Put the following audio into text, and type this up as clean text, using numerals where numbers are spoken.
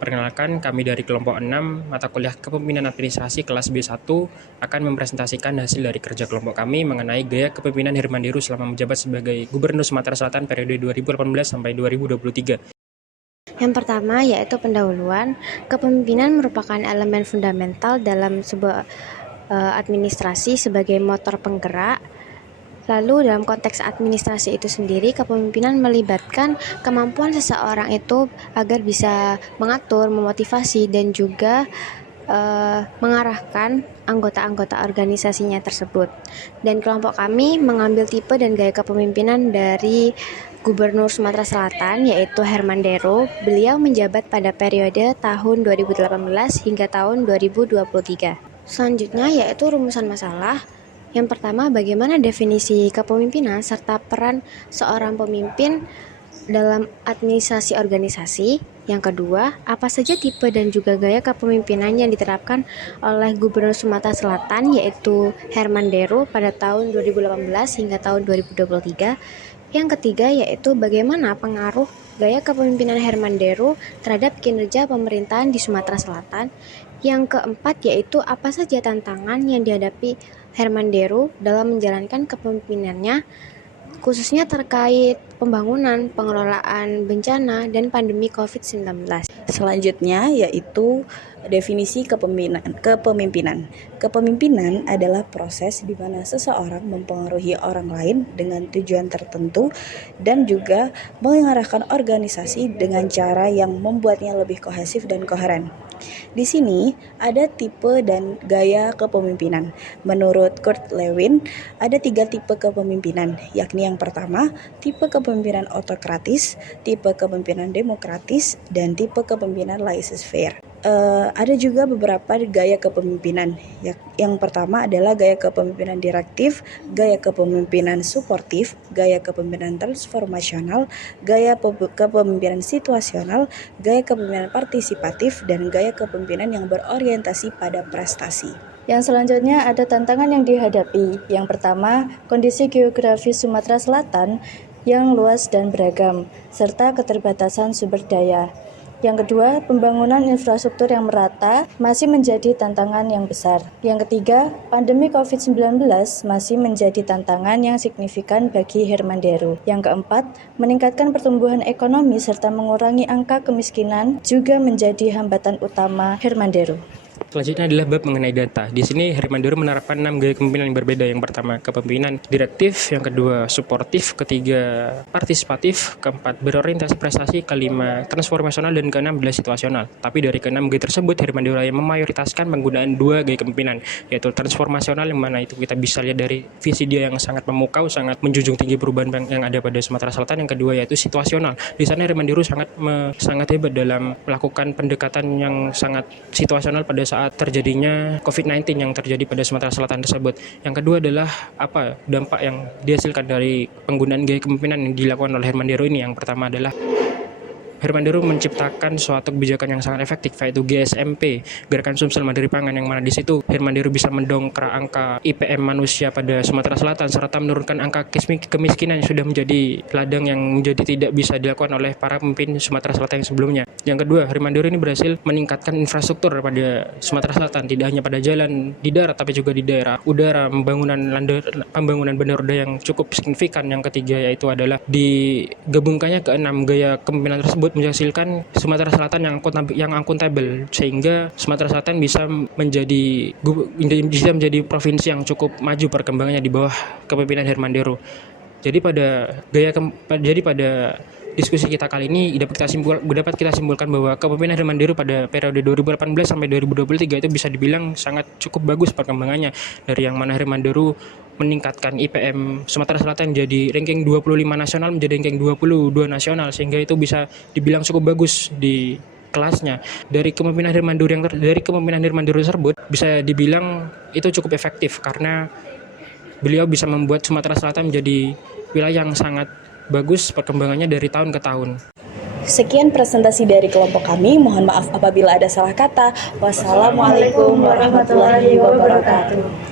Perkenalkan, kami dari kelompok 6, mata kuliah Kepemimpinan Administrasi kelas B1 akan mempresentasikan hasil dari kerja kelompok kami mengenai gaya kepemimpinan Herman Deru selama menjabat sebagai Gubernur Sumatera Selatan periode 2018 sampai 2023. Yang pertama yaitu pendahuluan. Kepemimpinan merupakan elemen fundamental dalam sebuah administrasi sebagai motor penggerak. Lalu dalam konteks administrasi itu sendiri, kepemimpinan melibatkan kemampuan seseorang itu agar bisa mengatur, memotivasi, dan juga mengarahkan anggota-anggota organisasinya tersebut. Dan kelompok kami mengambil tipe dan gaya kepemimpinan dari Gubernur Sumatera Selatan, yaitu Herman Deru. Beliau menjabat pada periode tahun 2018 hingga tahun 2023. Selanjutnya yaitu rumusan masalah. Yang pertama, bagaimana definisi kepemimpinan serta peran seorang pemimpin dalam administrasi organisasi. Yang kedua, apa saja tipe dan juga gaya kepemimpinan yang diterapkan oleh Gubernur Sumatera Selatan, yaitu Herman Deru pada tahun 2018 hingga tahun 2023. Yang ketiga yaitu bagaimana pengaruh gaya kepemimpinan Herman Deru terhadap kinerja pemerintahan di Sumatera Selatan. Yang keempat yaitu apa saja tantangan yang dihadapi Herman Deru dalam menjalankan kepemimpinannya, khususnya terkait pembangunan, pengelolaan bencana, dan pandemi COVID-19. Selanjutnya yaitu definisi kepemimpinan. Kepemimpinan adalah proses di mana seseorang mempengaruhi orang lain dengan tujuan tertentu dan juga mengarahkan organisasi dengan cara yang membuatnya lebih kohesif dan koheren. Di sini ada tipe dan gaya kepemimpinan. Menurut Kurt Lewin, ada 3 tipe kepemimpinan, yakni yang pertama, tipe kepemimpinan autokratis, tipe kepemimpinan demokratis, dan tipe kepemimpinan laissez-faire. Ada juga beberapa gaya kepemimpinan. Yang pertama adalah gaya kepemimpinan direktif, gaya kepemimpinan suportif, gaya kepemimpinan transformasional, gaya kepemimpinan situasional, gaya kepemimpinan partisipatif, dan gaya kepemimpinan yang berorientasi pada prestasi. Yang selanjutnya ada tantangan yang dihadapi. Yang pertama, kondisi geografis Sumatera Selatan yang luas dan beragam, serta keterbatasan sumber daya. Yang kedua, pembangunan infrastruktur yang merata masih menjadi tantangan yang besar. Yang ketiga, pandemi COVID-19 masih menjadi tantangan yang signifikan bagi Herman Deru. Yang keempat, meningkatkan pertumbuhan ekonomi serta mengurangi angka kemiskinan juga menjadi hambatan utama Herman Deru. Selanjutnya adalah bab mengenai data. Di sini Herman Deru menerapkan 6 gaya kepemimpinan yang berbeda. Yang pertama, kepemimpinan direktif, yang kedua, suportif, ketiga, partisipatif, keempat, berorientasi prestasi, kelima, transformasional, dan keenam adalah situasional. Tapi dari keenam gaya tersebut, Herman Deru yang memprioritaskan penggunaan 2 gaya kepemimpinan, yaitu transformasional, yang mana itu kita bisa lihat dari visi dia yang sangat memukau, sangat menjunjung tinggi perubahan yang ada pada Sumatera Selatan. Yang kedua yaitu situasional. Di sana Herman Deru sangat hebat dalam melakukan pendekatan yang sangat situasional pada saat terjadinya COVID-19 yang terjadi pada Sumatera Selatan tersebut. Yang kedua adalah apa dampak yang dihasilkan dari penggunaan gaya kepemimpinan yang dilakukan oleh Herman Deru ini. Yang pertama adalah Herman Deru menciptakan suatu kebijakan yang sangat efektif, yaitu GSMP, Gerakan Sumsel Mandiri Pangan, yang mana di situ Herman Deru bisa mendongkrak angka IPM manusia pada Sumatera Selatan serta menurunkan angka kemiskinan yang sudah menjadi ladang yang menjadi tidak bisa dilakukan oleh para pemimpin Sumatera Selatan yang sebelumnya. Yang kedua, Herman Deru ini berhasil meningkatkan infrastruktur pada Sumatera Selatan, tidak hanya pada jalan di darat tapi juga di daerah udara, pembangunan bandar udara yang cukup signifikan. Yang ketiga yaitu adalah digabungkannya ke 6 gaya kepemimpinan tersebut menghasilkan Sumatera Selatan yang akuntabel, sehingga Sumatera Selatan bisa menjadi provinsi yang cukup maju perkembangannya di bawah kepemimpinan Herman Deru. Jadi pada diskusi kita kali ini dapat kita simpulkan bahwa kepemimpinan Herman Deru pada periode 2018 sampai 2023 itu bisa dibilang sangat cukup bagus perkembangannya, dari yang mana Herman Deru meningkatkan IPM Sumatera Selatan jadi ranking 25 nasional menjadi ranking 22 nasional, sehingga itu bisa dibilang cukup bagus di kelasnya. Dari kepemimpinan Herman Deru tersebut bisa dibilang itu cukup efektif karena beliau bisa membuat Sumatera Selatan menjadi wilayah yang sangat bagus perkembangannya dari tahun ke tahun. Sekian presentasi dari kelompok kami. Mohon maaf apabila ada salah kata. Wassalamualaikum warahmatullahi wabarakatuh.